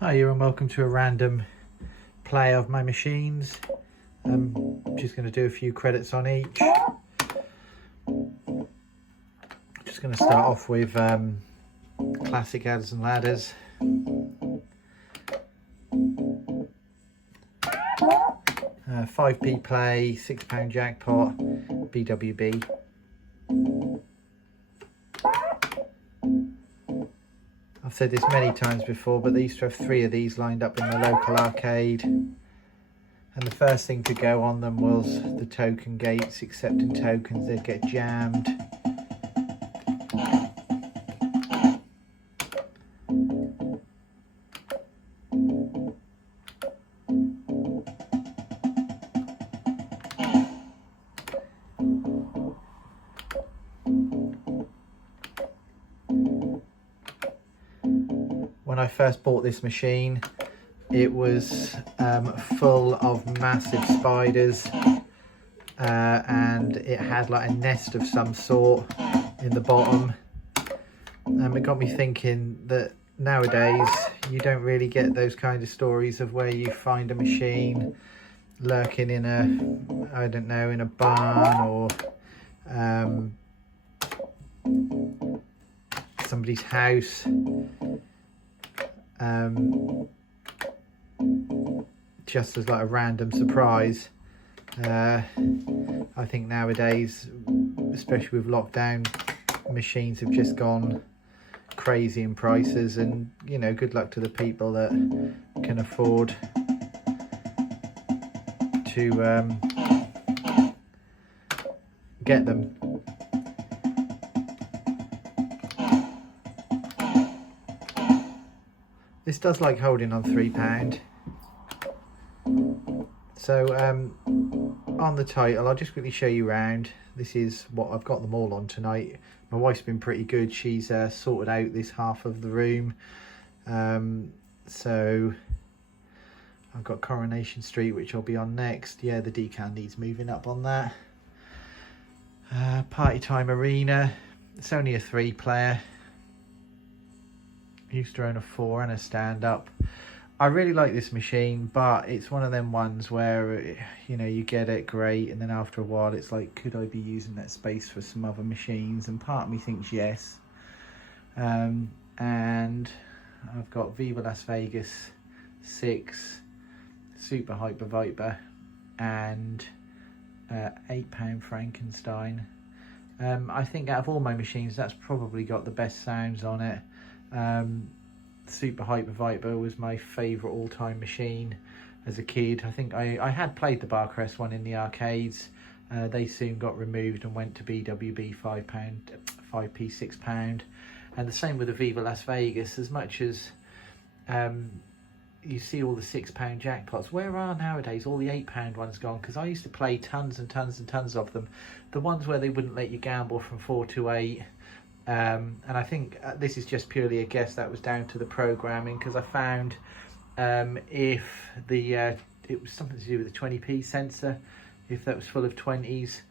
Hi, and welcome to a random play of my machines. I'm just going to do a few credits on each. Just going to start off with classic adders and ladders. 5p play, £6 jackpot, BWB. I've said this many times before, but they used to have 3 of these lined up in the local arcade. And the first thing to go on them was the token gates, accepting tokens. They'd get jammed. When I first bought this machine, it was full of massive spiders, and it had like a nest of some sort in the bottom. It got me thinking that nowadays you don't really get those kind of stories of where you find a machine lurking in a, I don't know, in a barn or somebody's house. Just as like a random surprise. I think nowadays, especially with lockdown, machines have just gone crazy in prices, and you know, good luck to the people that can afford to get them. This does like holding on £3. So on the title, I'll just quickly show you around. This is what I've got them all on tonight. My wife's been pretty good. She's sorted out this half of the room. So I've got Coronation Street, which I'll be on next. Yeah, the decal needs moving up on that. Party Time Arena. It's only a 3-player. Used to own a 4 and a stand-up. I really like this machine, but it's one of them ones where, you know, you get it, great, and then after a while it's like, could I be using that space for some other machines? And part of me thinks yes. And I've got Viva Las Vegas 6, Super Hyper Viper, and £8 Frankenstein. I think out of all my machines, that's probably got the best sounds on it. Super Hyper Viper was my favourite all-time machine as a kid. I think I had played the Barcrest one in the arcades. They soon got removed and went to BWB, £5, 5p, £6. And the same with the Viva Las Vegas. As much as you see all the £6 jackpots, where are nowadays all the £8 ones gone? Because I used to play tons and tons and tons of them. The ones where they wouldn't let you gamble from 4 to 8. And I think this is just purely a guess, that was down to the programming, because I found if the it was something to do with the 20p sensor, if that was full of 20s,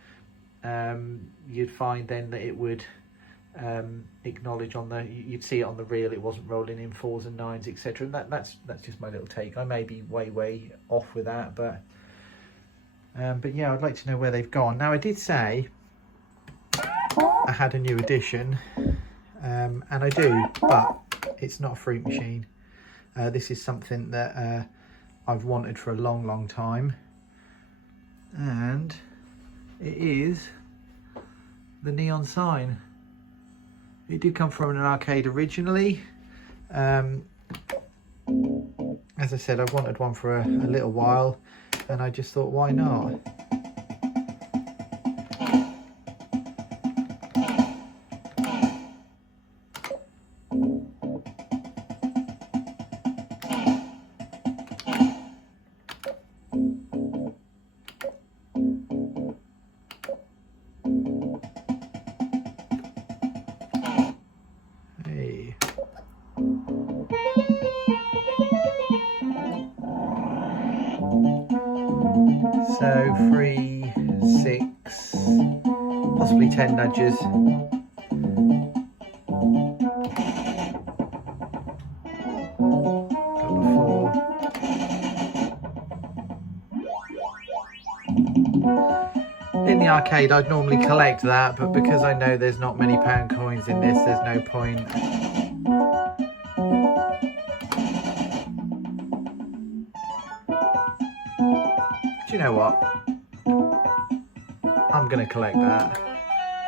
you'd find then that it would acknowledge on the, you'd see it on the reel, it wasn't rolling in 4s and 9s, etc. And that's just my little take. I may be way off with that, but yeah, I'd like to know where they've gone. Now, I did say I had a new edition, and I do, but it's not a fruit machine. This is something that I've wanted for a long time, and it is the neon sign. It did come from an arcade originally. As I said, I've wanted one for a little while, and I just thought, why not? So 3, 6, possibly 10 nudges. Got In the arcade I'd normally collect that, but because I know there's not many pound coins in this, there's no point. Do you know what? I'm going to collect that.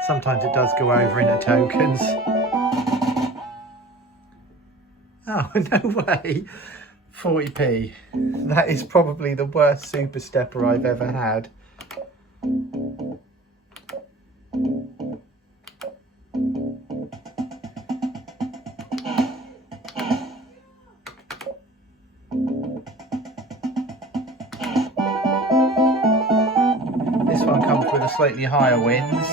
Sometimes it does go over into tokens. Oh, no way. 40p. That is probably the worst super stepper I've ever had. This one comes with a slightly higher wins.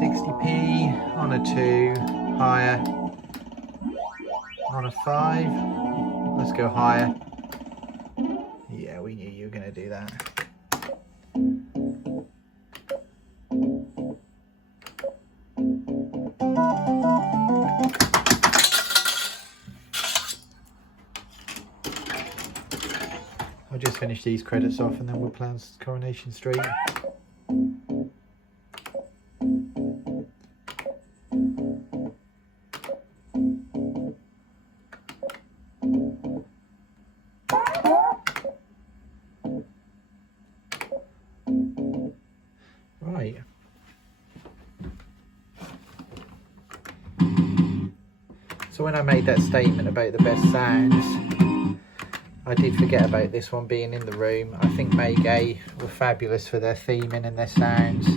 60p on a 2, higher on a 5. Let's go higher. Yeah, we knew you were going to do that. I'll just finish these credits off and then we'll play on Coronation Street. Right. So when I made that statement about the best sounds, I did forget about this one being in the room. I think Maygay were fabulous for their theming and their sounds.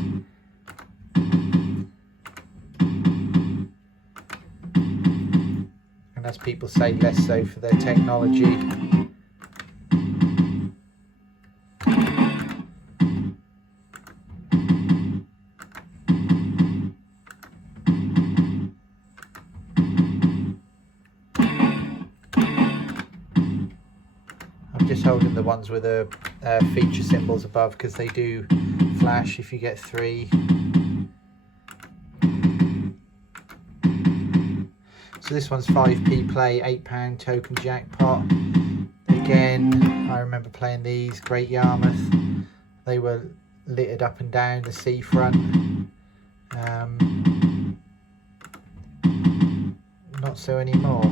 And as people say, less so for their technology. Just holding the ones with the feature symbols above because they do flash if you get 3. So this one's 5p play, £8 token jackpot. Again, I remember playing these, Great Yarmouth. They were littered up and down the seafront. Not so anymore.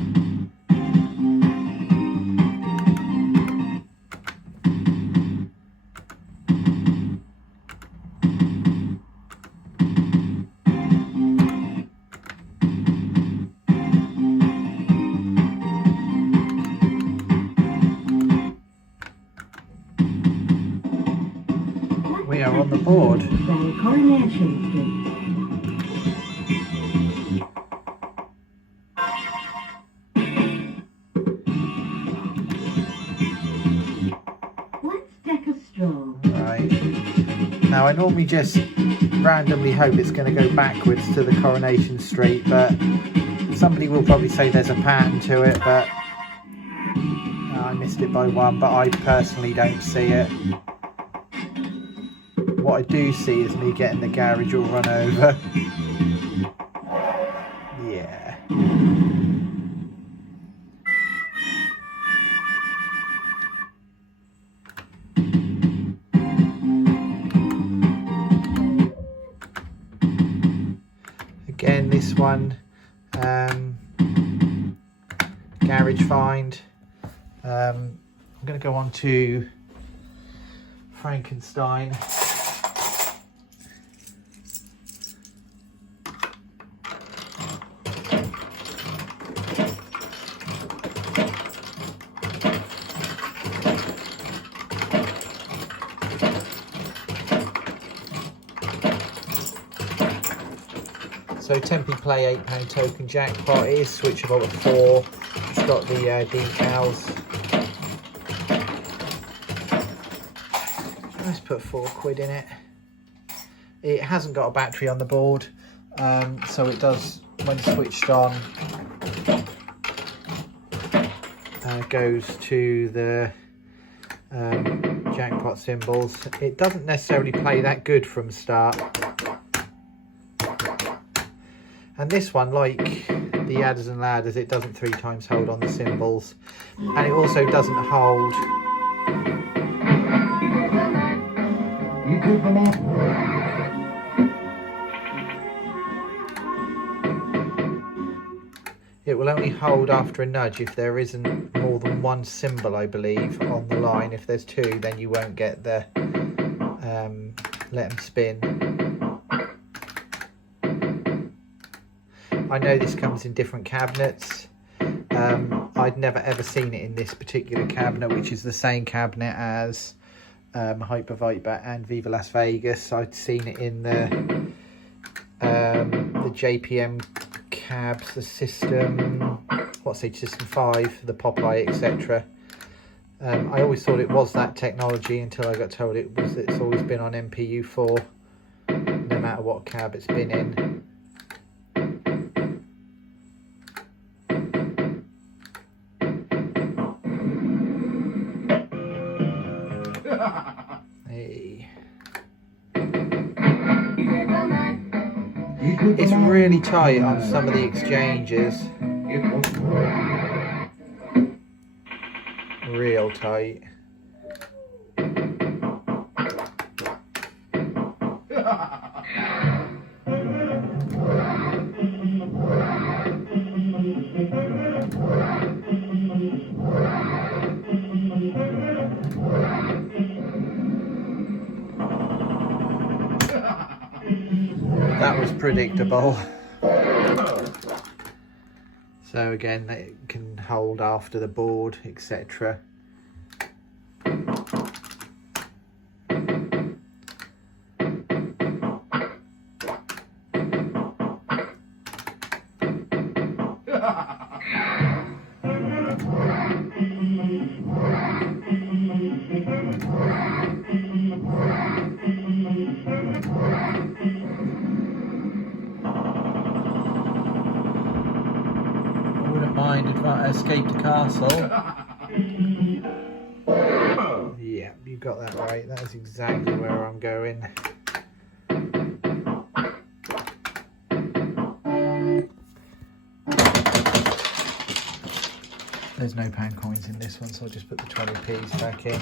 We are on the board. Coronation Street. Let's deck a straw. Right. Now I normally just randomly hope it's going to go backwards to the Coronation Street, but somebody will probably say there's a pattern to it, but I missed it by 1, but I personally don't see it. What I do see is me getting the garage all run over. Yeah. Again, this one, garage find. I'm going to go on to Frankenstein. So 10p play, £8 token jackpot. It is switchable at 4. It's got the decals. Let's put £4 in it. It hasn't got a battery on the board, so it does, when switched on, goes to the jackpot symbols. It doesn't necessarily play that good from start. And this one, like the adders and ladders, it doesn't 3 times hold on the symbols, and it also doesn't hold. You It will only hold after a nudge if there isn't more than one symbol, I believe, on the line. If there's two, then you won't get the let them spin. I know this comes in different cabinets. I'd never ever seen it in this particular cabinet, which is the same cabinet as Hyper Viper and Viva Las Vegas. I'd seen it in the JPM cabs, the system, what's it, system 5, the Popeye, etc. I always thought it was that technology until I got told it's always been on MPU4, no matter what cab it's been in. Hey. It's really tight on some of the exchanges. Real tight. That was predictable. So again, it can hold after the board, etc. Mind escape the castle. Yeah, you got that right. That is exactly where I'm going. There's no pound coins in this one, so I'll just put the 20p's back in.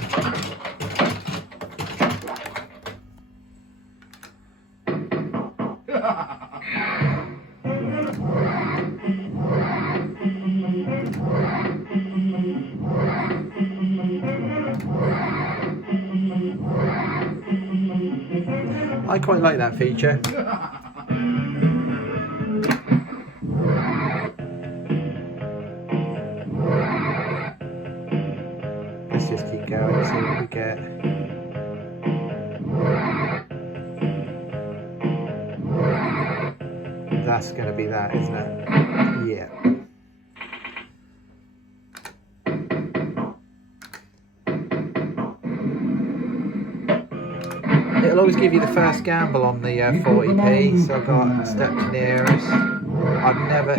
I quite like that feature. Let's just keep going and see what we get. That's going to be that, isn't it? Yeah. It'll always give you the first gamble on the 40p, so I've got step to nearest.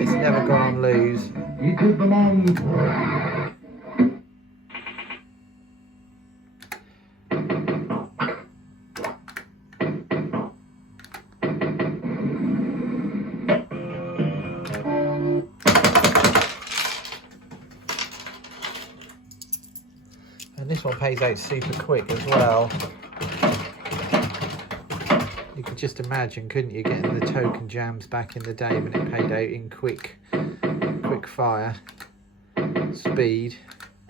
It's never gone on lose. And this one pays out super quick as well. You could just imagine, couldn't you, getting the token jams back in the day when it paid out in quick fire speed.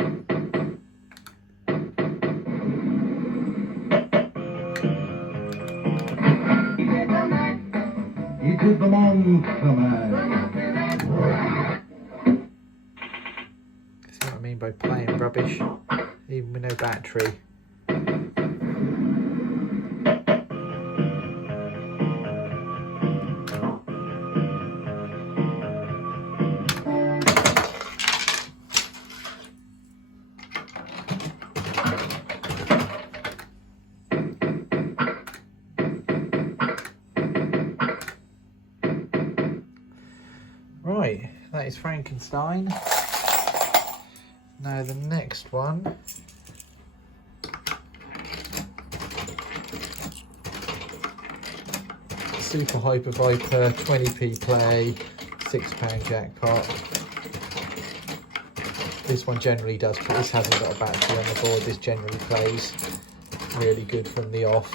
See what I mean by playing rubbish, even with no battery. Right, that is Frankenstein. Now the next one . Super Hyper Viper 20p play, £6 jackpot. This one generally does, this hasn't got a battery on the board, this generally plays really good from the off.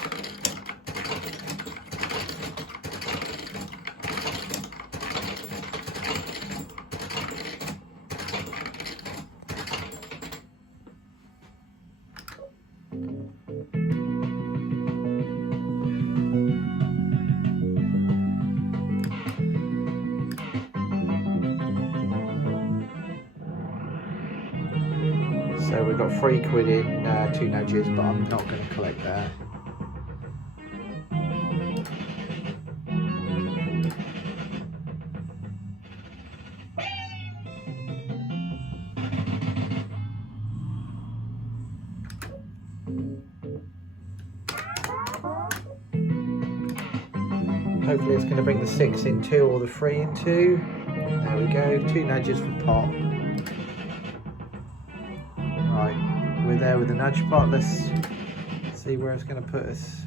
So we've got £3 in 2 nudges, but I'm not going to collect that. Hopefully it's going to bring the 6 in 2 or the 3 in 2. There we go, 2 nudges for pot. Right, we're there with the nudge pot. Let's see where it's going to put us.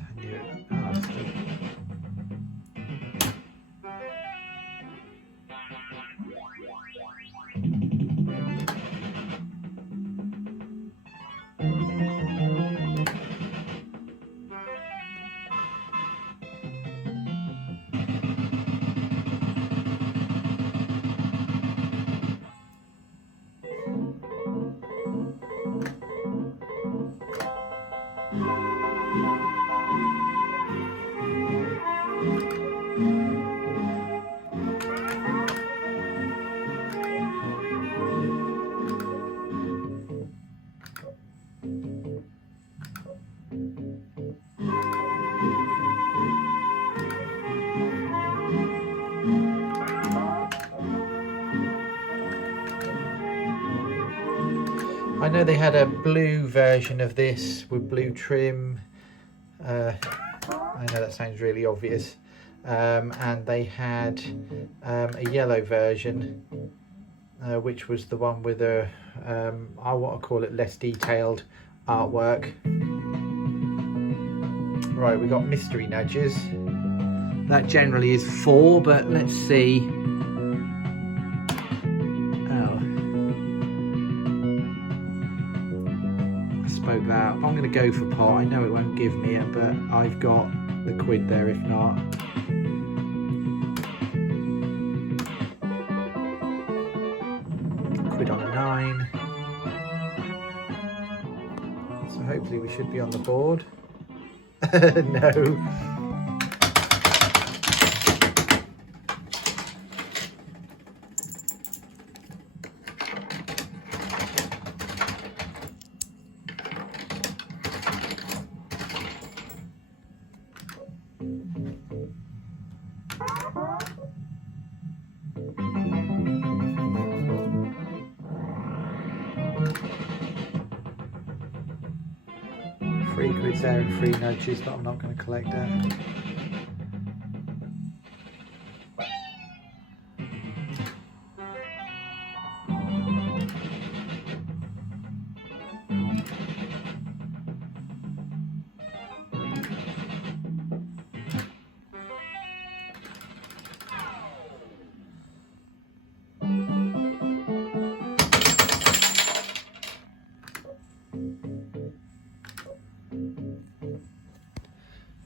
I know they had a blue version of this with blue trim. I know that sounds really obvious. And they had a yellow version, which was the one with a, I want to call it less detailed artwork. Right, we got mystery nudges. That generally is 4, but let's see. Spoke that. I'm going to go for pot. I know it won't give me it, but I've got the quid there if not. Quid on a 9. So hopefully we should be on the board. No. £3 there and 3 nudges, but I'm not going to collect that.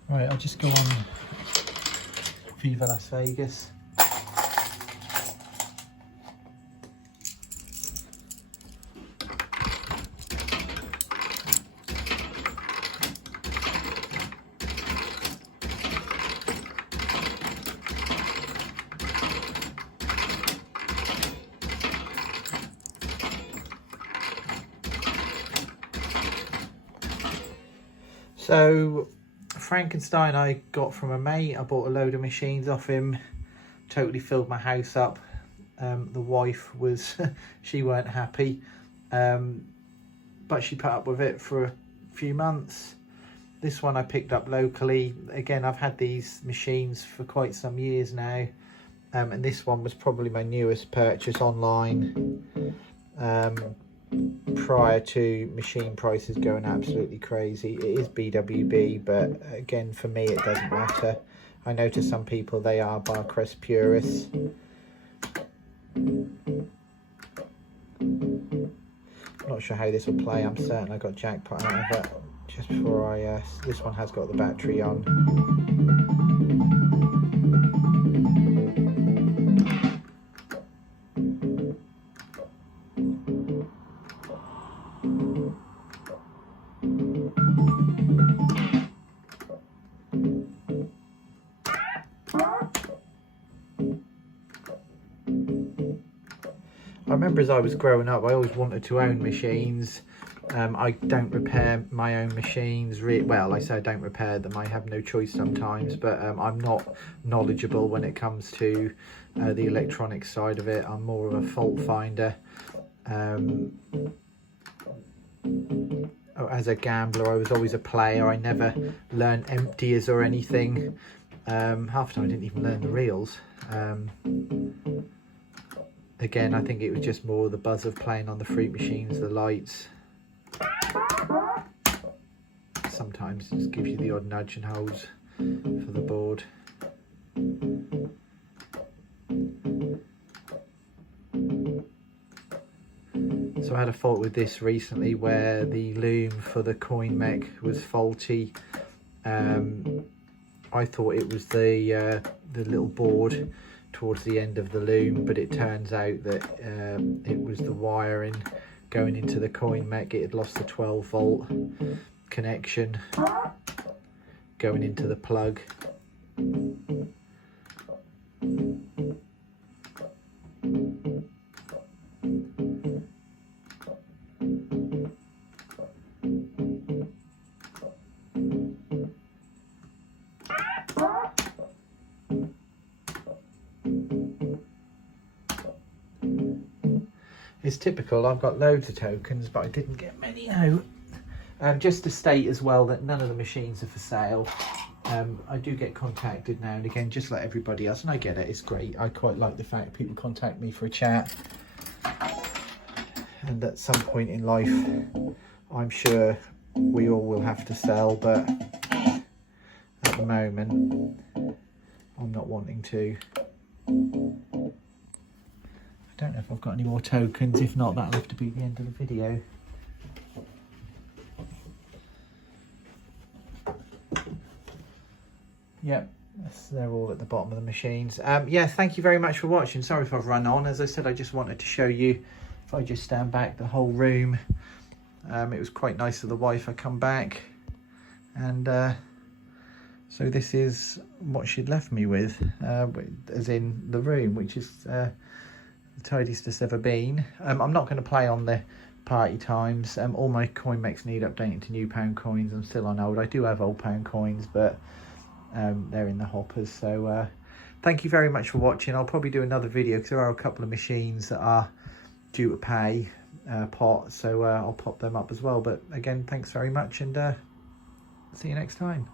Right, I'll just go on Viva Las Vegas. So Frankenstein I got from a mate. I bought a load of machines off him, totally filled my house up. The wife was, she weren't happy, but she put up with it for a few months. This one I picked up locally. Again, I've had these machines for quite some years now, and this one was probably my newest purchase online, prior to machine prices going absolutely crazy. It is BWB, but again, for me it doesn't matter. I know to some people they are Barcrest purists. Not sure how this will play. I'm certain I got jackpot out of it just before I this one has got the battery on. I remember remember as I was growing up, I always wanted to own machines. I don't repair my own machines. Well, I say I don't repair them. I have no choice sometimes, but I'm not knowledgeable when it comes to the electronic side of it. I'm more of a fault finder. As a gambler, I was always a player. I never learned emptiers or anything. Half the time I didn't even learn the reels. Again, I think it was just more the buzz of playing on the fruit machines, the lights. Sometimes it just gives you the odd nudge and holds for the board. So I had a fault with this recently where the loom for the coin mech was faulty. I thought it was the little board towards the end of the loom, but it turns out that it was the wiring going into the coin mech. It had lost the 12 volt connection going into the plug. It's typical, I've got loads of tokens, but I didn't get many out. Just to state as well that none of the machines are for sale. I do get contacted now and again, just like everybody else, and I get it, it's great. I quite like the fact people contact me for a chat. And at some point in life, I'm sure we all will have to sell, but at the moment, I'm not wanting to. I don't know if I've got any more tokens. If not, that'll have to be the end of the video. Yep, they're all at the bottom of the machines. Yeah, thank you very much for watching. Sorry if I've run on. As I said, I just wanted to show you, if I just stand back, the whole room. It was quite nice of the wife. I come back, and so this is what she'd left me with, as in the room, which is the tidiest it's ever been. I'm not going to play on the party times. All my coin mechs need updating to new pound coins. I'm still on old. I do have old pound coins, but they're in the hoppers. So thank you very much for watching. I'll probably do another video because there are a couple of machines that are due to pay pot, so I'll pop them up as well. But again, thanks very much, and see you next time.